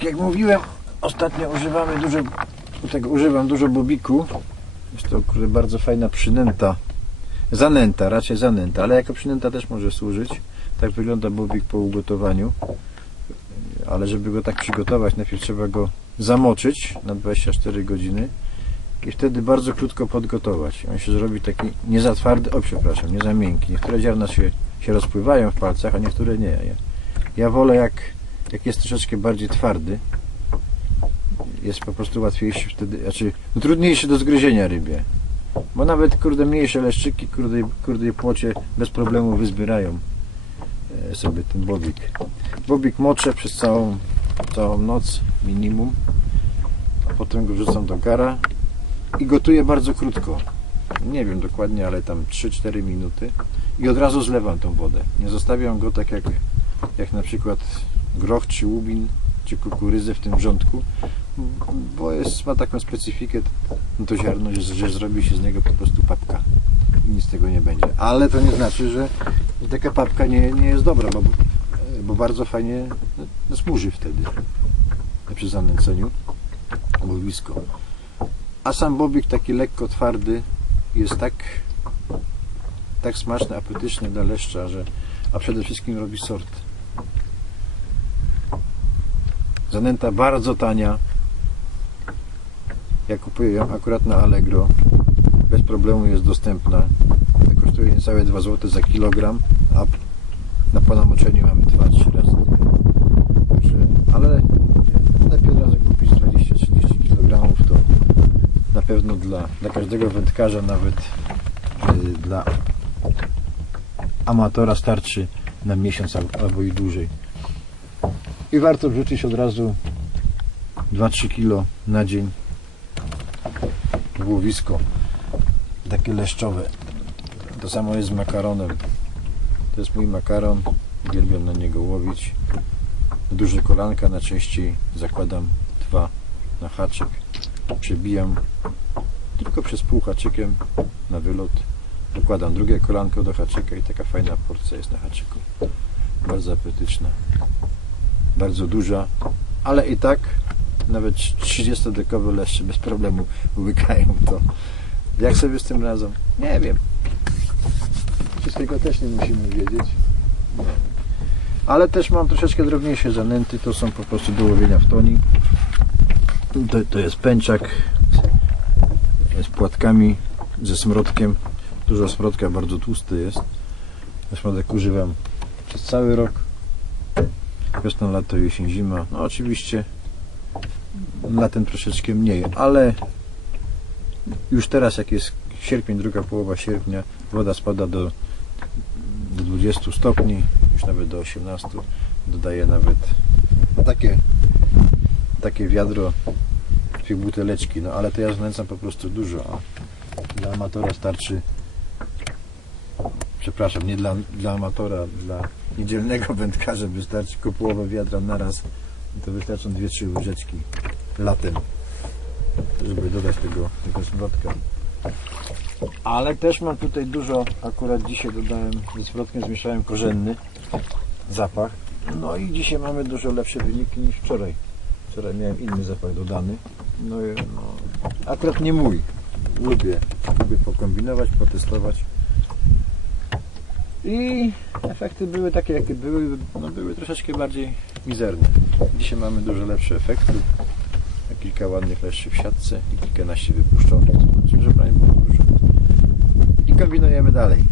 Tak jak mówiłem, ostatnio używamy dużo, tego używam dużo bobiku. Jest to kurde, bardzo fajna przynęta. Zanęta, raczej zanęta, ale jako przynęta też może służyć. Tak wygląda bobik po ugotowaniu. Ale żeby go tak przygotować, najpierw trzeba go zamoczyć na 24 godziny i wtedy bardzo krótko podgotować. On się zrobi taki nie za o przepraszam, nie za miękki. Niektóre ziarna się, się rozpływają w palcach, a niektóre nie. Ja, ja wolę jak, jak jest troszeczkę bardziej twardy. Jest po prostu łatwiejszy wtedy, znaczy no, trudniejszy do zgryzienia rybie. Bo nawet kurde mniejsze leszczyki, kurde, kurde płocie bez problemu wyzbierają e, sobie ten bobik. Bobik moczę przez całą, całą noc minimum. A potem go wrzucam do gara i gotuję bardzo krótko. Nie wiem dokładnie, ale tam 3-4 minuty i od razu zlewam tą wodę. Nie zostawiam go tak jak, jak na przykład groch czy łubin czy kukurydzę w tym wrzątku, bo jest, ma taką specyfikę to ziarno, że, że zrobi się z niego po prostu papka i nic z tego nie będzie. Ale to nie znaczy, że taka papka nie, nie jest dobra, bo, bo bardzo fajnie no, smuży wtedy przy zanęceniu łowisko. A sam bobik taki lekko twardy jest tak tak smaczny, apetyczny dla leszcza, że a przede wszystkim robi sort. Zanęta bardzo tania. Ja kupuję ją akurat na Allegro. Bez problemu jest dostępna. Kosztuje niecałe 2 zł za kilogram, a na ponamoczeniu mamy 2-3 razy. Także, ale lepiej od razu kupić 20-30 kg to na pewno dla, dla każdego wędkarza, nawet y, dla amatora starczy na miesiąc al- albo i dłużej. I warto wrzucić od razu 2-3 kg na dzień w łowisko takie leszczowe. To samo jest z makaronem. To jest mój makaron. Uwielbiam na niego łowić. Duże kolanka najczęściej zakładam dwa na haczyk. Przebijam tylko przez pół haczykiem na wylot. Dokładam drugie kolanko do haczyka i taka fajna porcja jest na haczyku. Bardzo apetyczna. Bardzo duża, ale i tak nawet 30-dekowe leszcze bez problemu łykają to. Jak sobie z tym radzą? Nie wiem. Wszystkiego też nie musimy wiedzieć. Ale też mam troszeczkę drobniejsze zanęty, to są po prostu do łowienia w toni. To, to jest pęczak z płatkami, ze smrodkiem. Dużo smrodka, bardzo tłusty jest. Ja Smrodek używam przez cały rok. Wiosna, lato, jesień, zima. No oczywiście latem troszeczkę mniej, ale już teraz jak jest sierpień, druga połowa sierpnia, woda spada do, do 20 stopni, już nawet do 18, dodaję nawet takie, takie wiadro, dwie buteleczki, no ale to ja znęcam po prostu dużo, a dla amatora starczy przepraszam, nie dla, dla amatora, dla niedzielnego wędkarza wystarczy tylko połowę wiadra naraz to wystarczą dwie, trzy łyżeczki latem żeby dodać tego, tego smrodka. Ale też mam tutaj dużo, akurat dzisiaj dodałem ze smrodkiem, zmieszałem korzenny zapach. No i dzisiaj mamy dużo lepsze wyniki niż wczoraj. Wczoraj miałem inny zapach dodany. No, i, no akurat nie mój. Lubię, lubię pokombinować, potestować. I efekty były takie, jakie były, no były troszeczkę bardziej mizerne. Dzisiaj mamy dużo lepsze efekty kilka ładnych leszczy w siatce i kilkanaście wypuszczonych. Zobaczymy, że prawie było dużo. I kombinujemy dalej.